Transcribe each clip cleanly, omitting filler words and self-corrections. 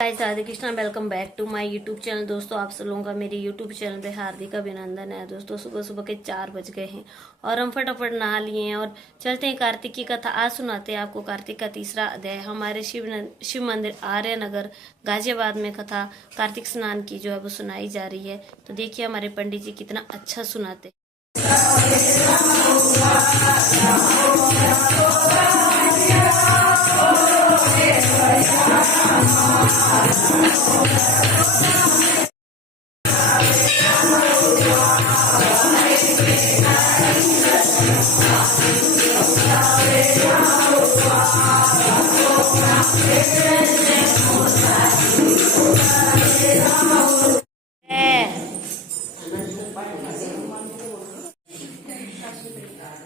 Guys Radhe Krishna, welcome back to my YouTube channel. दोस्तों आप सब लोगों का मेरे यूट्यूब चैनल पे हार्दिक अभिनंदन है। दोस्तों सुबह सुबह के 4 बज गए हैं और हम फटाफट नहा लिए हैं और चलते हैं कार्तिक की कथा। आज सुनाते हैं आपको कार्तिक का तीसरा अध्याय। हमारे शिव मंदिर आर्य नगर गाजियाबाद में कथा कार्तिक स्नान की जो है वो सुनाई जा रही है। तो देखिए हमारे पंडित जी कितना अच्छा सुनाते।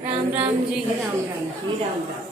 राम राम जी, राम राम जी, राम राम।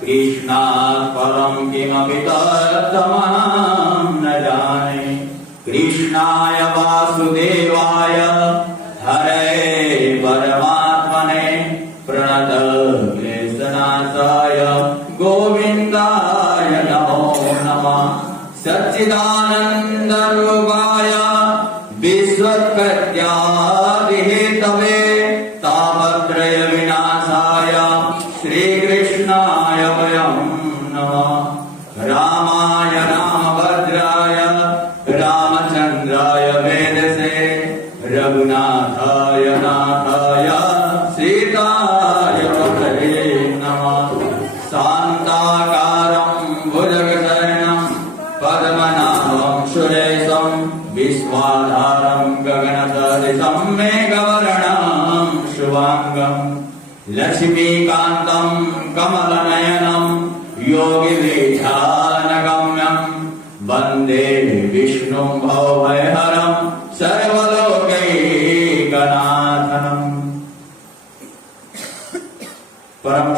कृष्णात् परं किमपि तत्तमहं न जाने। कृष्णाय वासुदेवाय हरे परमात्मने प्रणतक्लेशनाशाय गोविन्दाय नमो नमः। सच्चिदानन्दरूपाय विश्वोत्पत्त्यादिहेतवे तापत्रय विनाशाय श्रीकृष्णाय वयं नमः। रामाय रामभद्राय रामचन्द्राय वेदसे रघुनाथाय नाथाय सीताय पतये नमः। शान्ताकारं भुजगशयनं पद्मनाभं सुरेशं विश्वाधारं गगनसदृशं मेघवर्णं शुभांगं लक्ष्मीकान्तं कमलनयनं योगिवेशानगम्यं वन्दे विष्णुं भवभयहरं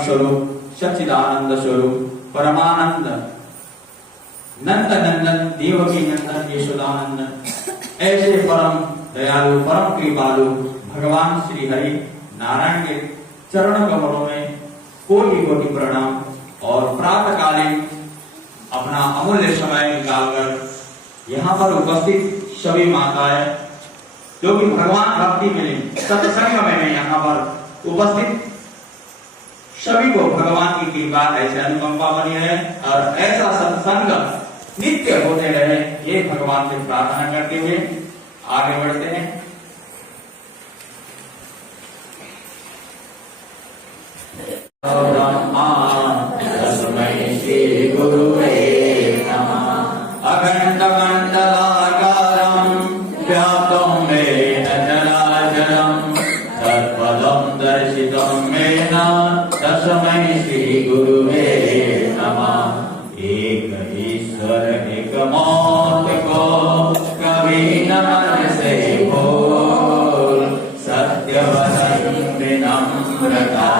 स्वरूप सच्चिदानंद स्वरूप परमानंद नंद नंदन देवकी नंदन यशोदानंदन ऐसे परम दयालु परम कृपालु भगवान श्री हरि नारायण के चरण कमलों में कोटि कोटि प्रणाम। और प्रातःकालीन अपना अमूल्य समय निकालकर यहाँ पर उपस्थित सभी माताएं जो कि भगवान भक्ति में सत्संग में यहाँ पर उपस्थित सभी को भगवान की कृपा ऐसे अनुकंपा बनी रहे और ऐसा सत्संग नित्य होते रहे, ये भगवान से प्रार्थना करते हुए आगे बढ़ते हैं। तस्मै श्री गुरुवे नमः। अखण्डमण्डलाकारं व्याप्तं येन चराचरं तत्पदं दर्शितं येन तस्मै श्री गुरुवे नमः। एक ईश्वर एक मौत को कभी न मन से भूल, सत्य वचन विनम्रता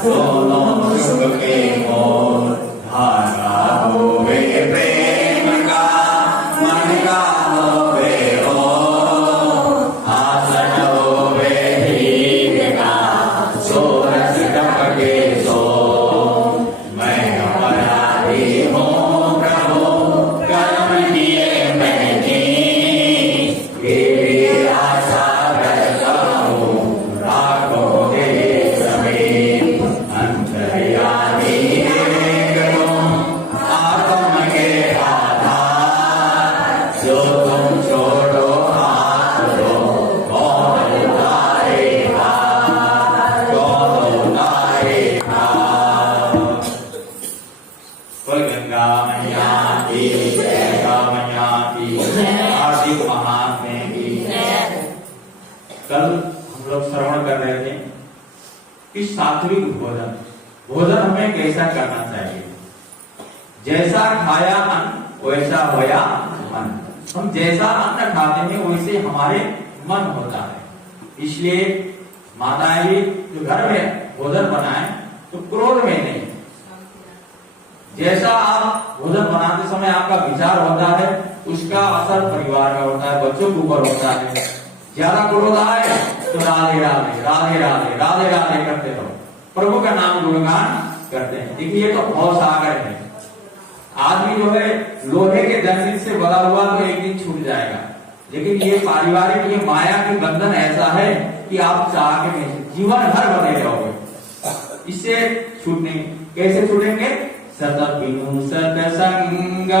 दोनों सुख के मोल। धागा होवे प्रेम का मन का होवे हो, आसन होवे धीर का सोरस टपके सो। मैं अपराधी हूँ प्रभु कर्म किए मैंने, तेरी आशा करता हूँ राखोगे समीप। अंतर्यामी एक तुम आत्म के आधार, जो तुम छोड़ो हाथ दो कौन उतारेगा, कौन उतारेगा। बोल गंगा मैया की जय, गंगा मैया की जय, कार्तिक महात्मे की जय। कल हम लोग श्रवण कर रहे थे कि सात्विक भोजन भोजन हमें कैसा करना चाहिए। जैसा खाया अन्न वैसा होया मन। हम जैसा अन्न खाते हैं वैसे हमारे मन होता है। इसलिए माताएं भी जो घर में भोजन बनाए तो क्रोध में नहीं, जैसा आप भोजन बनाते समय आपका विचार होता है उसका असर परिवार का होता है, बच्चों के ऊपर होता है। ज्यादा क्रोध आए तो राधे राधे राधे राधे राधे राधे करते रहो, प्रभु का नाम गुणगान करते हैं। देखिए ये तो भव सागर है। आदमी जो है लोहे के जंजीर से बंधा हुआ तो एक दिन छूट जाएगा, लेकिन ये पारिवारिक ये माया के बंधन ऐसा है कि आप चाह के नहीं जीवन भर बने रहोगे, इससे छूटने कैसे छूटेंगे। सतबिनु सतसंग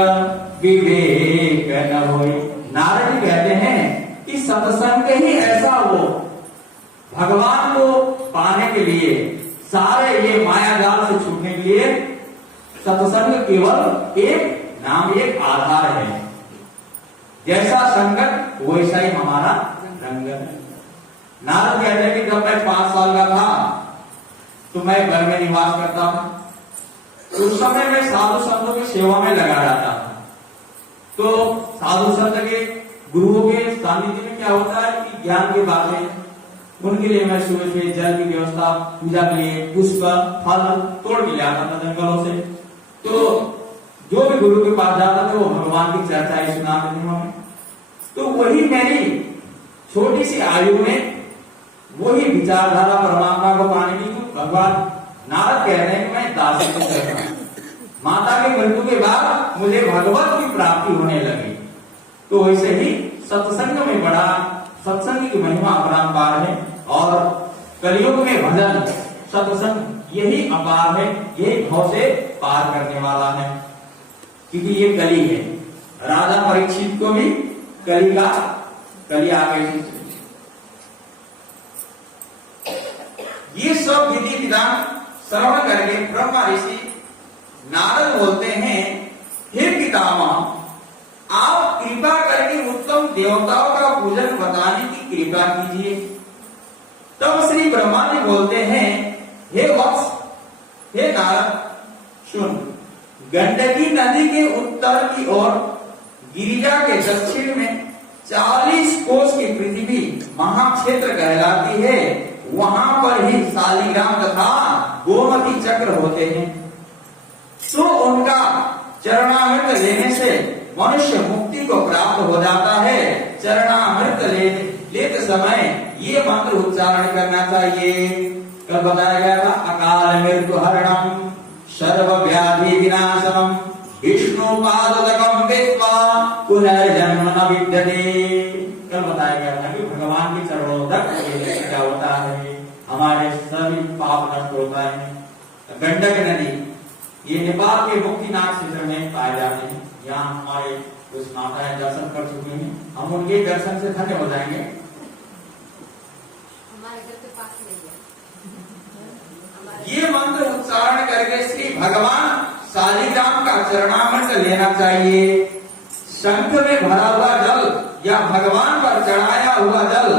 विवेक न होय। नारद जी कहते हैं कि सत्संग ही ऐसा हो, भगवान को पाने के लिए सारे ये माया जाल से छूटने के लिए सत्संग केवल एक नाम एक आधार है। जैसा संगत वैसा ही हमारा रंगत है। नारद कहते हैं कि जब मैं 5 साल का था तो मैं घर में निवास करता था, उस समय मैं साधु संतों की सेवा में लगा रहता था। तो साधु संत के गुरुओं के सानिध्य में क्या होता है कि ज्ञान की बातें, उनके लिए मैं सुबह सुबह जल की व्यवस्था, पूजा के लिए पुष्प फल तोड़ के लाता था जंगलों से। तो जो भी गुरु के पास जाता था वो भगवान की चर्चा ही सुनाते थे हमें। तो वही मेरी छोटी सी आयु में वही विचारधारा परमात्मा को पाने की भगवान नारद कहते हैं कि मैं दासी को कहता हूं। माता की मृत्यु के बाद मुझे भगवत की प्राप्ति होने लगी। तो वैसे ही सत्संग में बड़ा सत्संग की महिमा अपरंपार है और कलयुग में भजन सत्संग यही अपार है, यही भव से पार करने वाला है, क्योंकि ये कली है। राजा परीक्षित को भी कली आ गई। ये सब विधि विधान श्रवण करके ब्रह्मा ऋषि नारद बोलते हैं, हे पितामह आप कृपा करके उत्तम देवताओं का पूजन बताने की कृपा कीजिए। तब श्री ब्रह्मा जी बोलते हैं, हे वत्स, हे नारद सुन, गंडकी नदी के उत्तर की ओर गिरिजा के दक्षिण में 40 कोस की पृथ्वी महाक्षेत्र कहलाती है। वहां पर ही शालिग्राम तथा गोमती चक्र होते हैं, तो उनका चरणामृत लेने से मनुष्य मुक्ति को प्राप्त हो जाता है। चरणामृत लेते समय ये मंत्र उच्चारण करना चाहिए। कल बताया गया था, अकाल मृत्यु हरणम सर्व व्याधि विनाशनम विष्णु पादोदकम विद्वा पुनर्जन्म न विद्यते। कल बताया गया था कि भगवान के चरणों तक क्या होता है, हमारे सभी पाप नष्ट होता है। गंडक नदी ये नेपाल के मुक्तिनाथ क्षेत्र में पाए जाते हैं। यहाँ हमारे कुछ माताएं दर्शन कर चुके हैं, हम उनके दर्शन से धन्य हो जाएंगे। ये मंत्र उच्चारण करके श्री भगवान शालिग्राम का चरणामृत लेना चाहिए। शंख में भरा हुआ जल या भगवान पर चढ़ाया हुआ जल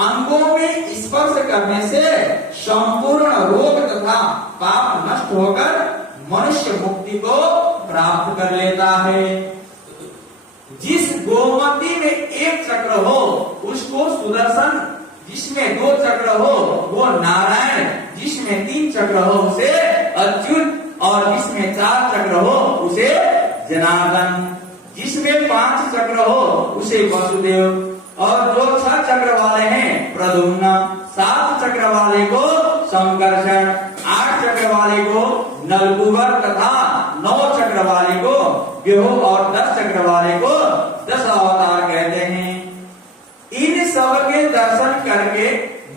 अंगों में स्पर्श करने से संपूर्ण रोग तथा पाप नष्ट होकर मनुष्य मुक्ति को प्राप्त कर लेता है। जिस गोमती में एक चक्र हो उसको सुदर्शन, जिसमें 2 चक्र हो वो नारायण, जिसमें 3 चक्र हो उसे अच्युत, और जिसमें 4 चक्र हो उसे जनार्दन, जिसमें 5 चक्र हो उसे वसुदेव, और जो 6 चक्र वाले हैं प्रद्युम्न, 7 चक्र वाले को संकर्षण, 8 चक्र वाले को नलकुबर तथा 9 चक्र वाले को व्यूह, और 10 चक्र वाले को 10 अवतार कहते हैं। इन सब के दर्शन करके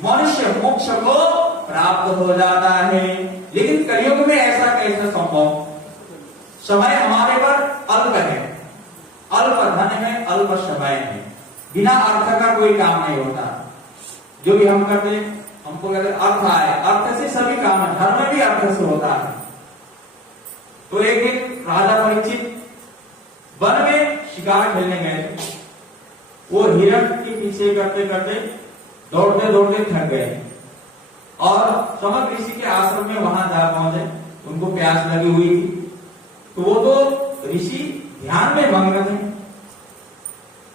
मनुष्य मोक्ष को प्राप्त हो जाता है। लेकिन कलयुग में ऐसा कैसे संभव? समय हमारे पर अल्प है, अल्प धन है, अल्प समय है, बिना अर्थ का कोई काम नहीं होता। जो भी हम करते हमको कहते अर्थ आए, अर्थ से सभी काम है, धर्म भी अर्थ से होता है। तो एक दिन राजा परीक्षित वन में शिकार खेलने गए। वो हिरण के पीछे करते करते दौड़ते दौड़ते थक गए और समर ऋषि के आश्रम में वहां जा पहुंचे। उनको प्यास लगी हुई थी, तो वो तो ऋषि ध्यान में मग्न थे।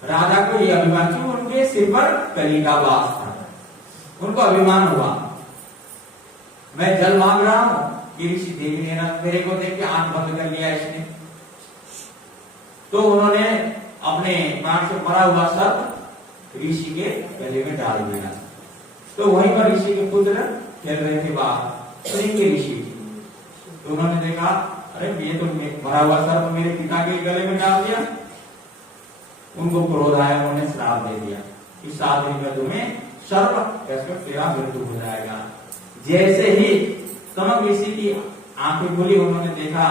राजा को ये अभिमान, क्यों उनके सिर पर कली का वास था, उनको अभिमान हुआ मैं जल मांग रहा हूं कि ऋषि दे भी नहीं रहा, मेरे को देख के आंख बंद कर लिया इसने। तो उन्होंने अपने प्राण से मरा हुआ सर्प ऋषि के गले में डाल दिया। तो वहीं पर ऋषि के पुत्र खेल रहे थे बाहर, के ऋषि। तो उन्होंने देखा, अरे ये तो मरा हुआ सर्प मेरे पिता के गले में डाल दिया। उनको क्रोध आया, उन्होंने श्राप दे दिया कि 7 दिन में तुम्हें सर्प कैसे तेरा मृत्यु हो जाएगा। जैसे ही समक ऋषि की आंखें खुली, उन्होंने देखा,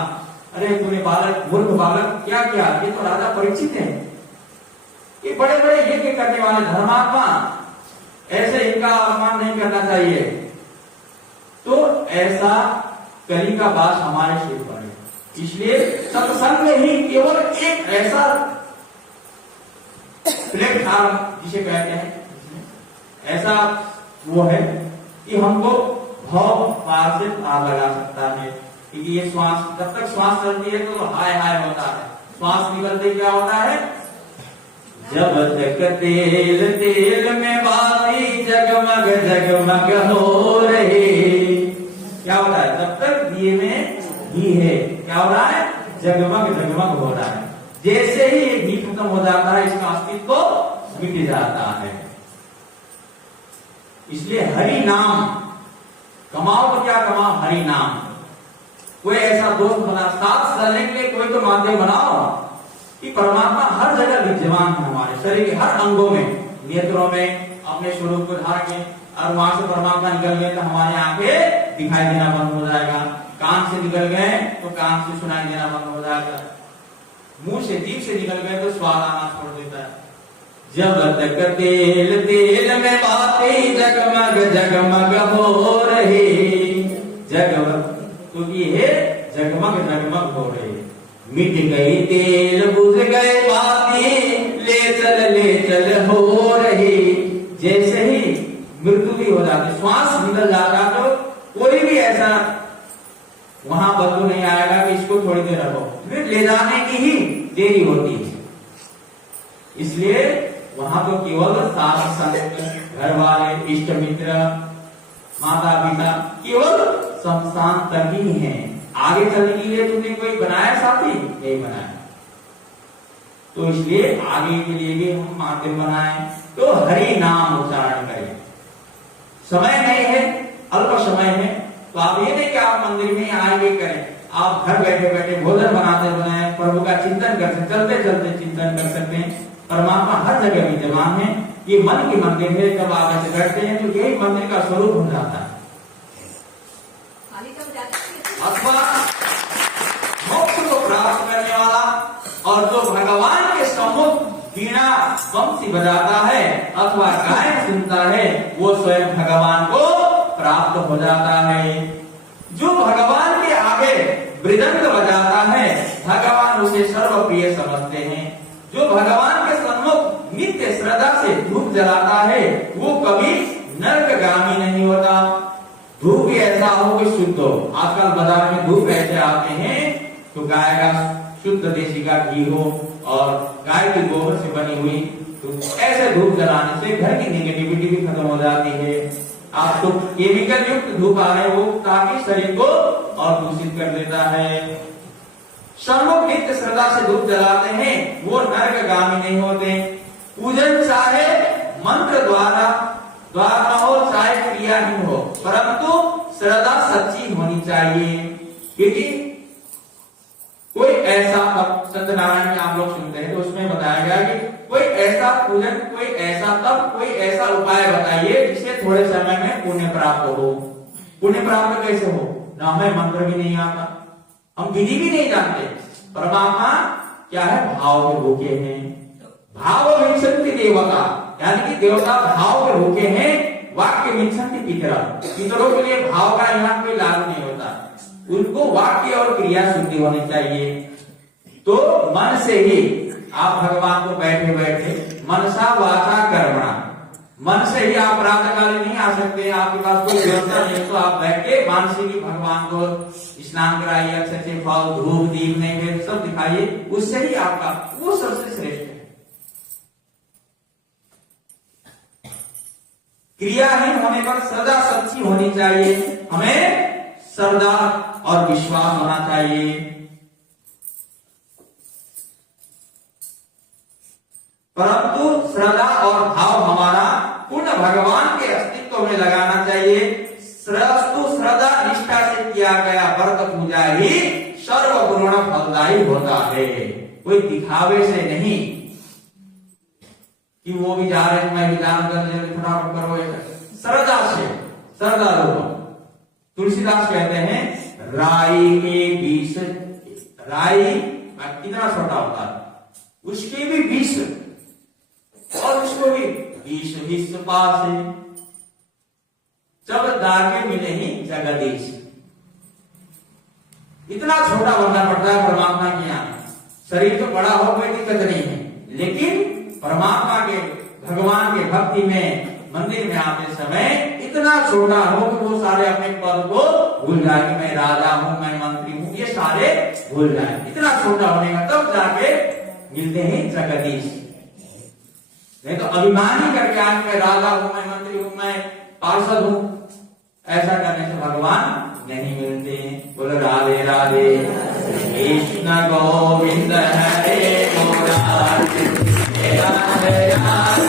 अरे तूने बालक, मूर्ख बालक क्या किया? ये तो राजा परीक्षित है, ये बड़े बड़े यज्ञ करने वाले धर्मात्मा, ऐसे इनका अपमान नहीं करना चाहिए। तो ऐसा कली का वास हमारे सिर पर है। इसलिए सत्संग में ही केवल एक ऐसा प्लेटफॉर्म जिसे कहते हैं, ऐसा वो है कि हमको भाव पार से पार लगा सकता है। क्योंकि ये श्वास, जब तक श्वास चलती है तो हाय हाय होता है, श्वास निकलते क्या होता है? जब तक तेल तेल में बाती जगमग जगमग हो रही, क्या होता है? जब तक दिए में घी है, क्या हो रहा है? जगमग जगमग हो रहा है। जैसे ही ये घी खत्म हो जाता है, इसका अस्तित्व मिट जाता है। इसलिए हरि नाम कमाओ तो क्या कमाओ? हरि नाम। कोई ऐसा दोस्त बना, साथ चलने के लिए कोई तो माध्यम बनाओ कि परमात्मा हर जगह विद्यमान है, हमारे शरीर के हर अंगों में, नेत्रों में, अपने स्वरूप को धार के। और वहां से परमात्मा निकल गए तो हमारे आंखें दिखाई देना बंद हो जाएगा, कान से निकल गए तो कान से सुनाई देना बंद हो जाएगा, मुंह से, जीभ से निकल गए तो स्वाद आना छोड़ देता है। जब तक तेल तेल में बाती जगमग जगमग हो रही, जगमग क्योंकि ये जगमग जगमग हो रही, मिट गई तेल बुझ गए बाती, ले चल हो रही। जैसे ही मृत्यु भी हो जाती, श्वास निकल जाता, तो कोई भी ऐसा वहां बदबू नहीं आएगा कि इसको थोड़ी देर रखो, फिर ले जाने की ही देरी होती है। इसलिए वहां तो केवल साथ संग, घर वाले, इष्ट मित्र, माता पिता, केवल शमशान तक ही है, आगे चलने के लिए तुमने कोई बनाया साथी? नहीं बनाया। तो इसलिए आगे के लिए भी हम माध्यम बनाए, तो हरि नाम उच्चारण करें। समय नहीं है, अल्प समय है, तो आप ये नहीं कि आप मंदिर में आएंगे करें, आप घर बैठे बैठे भोजन बनाते बनाए प्रभु का चिंतन कर सकते, चलते चलते चिंतन कर सकते हैं। परमात्मा हर जगह विद्यमान है, ये मन की मंदिर है। जब आप ऐसे बैठते हैं तो यही मंदिर का स्वरूप हो जाता है। अथवा मोक्ष को प्राप्त करने वाला और जो भगवान के सम्मुख वीणा बंसी बजाता है अथवा गायन सुनता है, वो स्वयं भगवान को प्राप्त हो जाता है। जो भगवान के आगे मृदंग बजाता है, भगवान उसे सर्वप्रिय समझते हैं। जो भगवान के सम्मुख नित्य श्रद्धा से धूप जलाता है, वो कभी नरकगामी नहीं होता। धूप भी ऐसा हो कि शुद्ध हो। आजकल बाजार में धूप ऐसे आते हैं तो गाय का शुद्ध देसी का घी हो और गाय की गोबर से बनी हुई, तो ऐसे धूप जलाने से घर की नेगेटिविटी भी खत्म हो जाती है। आप तो केमिकल युक्त धूप आ रहे, वो काफी शरीर को और दूषित कर देता है। सर्वों नित्य श्रद्धा से धूप जलाते हैं, वो नरकगामी नहीं होते। पूजन चाहे मंत्र द्वारा न हो चाहे क्रियाहीन हो, परंतु श्रद्धा सच्ची होनी चाहिए। क्योंकि कोई ऐसा सत्यनारायण में आप लोग सुनते हैं तो उसमें बताया गया कि कोई ऐसा पूजन, कोई ऐसा तप, कोई ऐसा उपाय बताइए जिससे थोड़े समय में पुण्य प्राप्त हो। पुण्य प्राप्त कैसे हो? ना हमें मंत्र भी नहीं आता, हम विधि भी नहीं जानते। परमात्मा क्या है? भाव के भूखे हैं। भाव विंशति देवता, यानी कि देवता भाव के भूखे हैं। वाक्य विंशति पितरा, पितरों के लिए भाव का यहाँ कोई लाभ नहीं होता, उनको वाक्य और क्रिया शुद्धि होनी चाहिए। तो मन से ही आप भगवान को बैठे बैठे मनसा वाचा कर्मणा, मन से ही आप प्रातःकाल नहीं आ सकते, आपके पास कोई व्यवस्था नहीं, तो आप बैठ के मानसिक ही भगवान को स्नान कराइए, अच्छे फल धूप दीप नैवेद्य सब दिखाइए, उससे ही आपका वो सबसे श्रेष्ठ है। क्रियाहीन होने पर श्रद्धा सच्ची होनी चाहिए, हमें श्रद्धा और विश्वास होना चाहिए। परंतु श्रद्धा और भाव हमारा पूर्ण भगवान के अस्तित्व में लगाना चाहिए। श्रद्धा निष्ठा से किया गया व्रत पूजा ही सर्वपूर्ण फलदायी होता है। कोई दिखावे से नहीं कि वो भी जा रहे, मैं भी दान कर ले, फटाफट करो, श्रद्धा से, श्रद्धा रूप। तुलसीदास कहते हैं राई के 20, राई कितना छोटा होता है, उसके भी 20 और उसको भी 20 हिस्स पास है, जब दागे मिले ही जगदीश। इतना छोटा बनना पड़ता है परमात्मा के यहाँ। शरीर तो बड़ा हो कोई दिक्कत नहीं है, लेकिन परमात्मा के भगवान के भक्ति में मंदिर में आते समय इतना छोटा हो कि वो सारे अपने पद को भूल जाए कि मैं राजा हूं, मैं मंत्री हूं, ये सारे भूल जाए। इतना छोटा होने का तब जाके मिलते हैं जगदीश। नहीं तो अभिमानी करके आज मैं राजा हूं, मैं मंत्री हूं, मैं पार्षद हूं, ऐसा करने से भगवान नहीं मिलते। बोलो राधे राधे। कृष्ण गोविंद हरे मुरारी, राधे राधे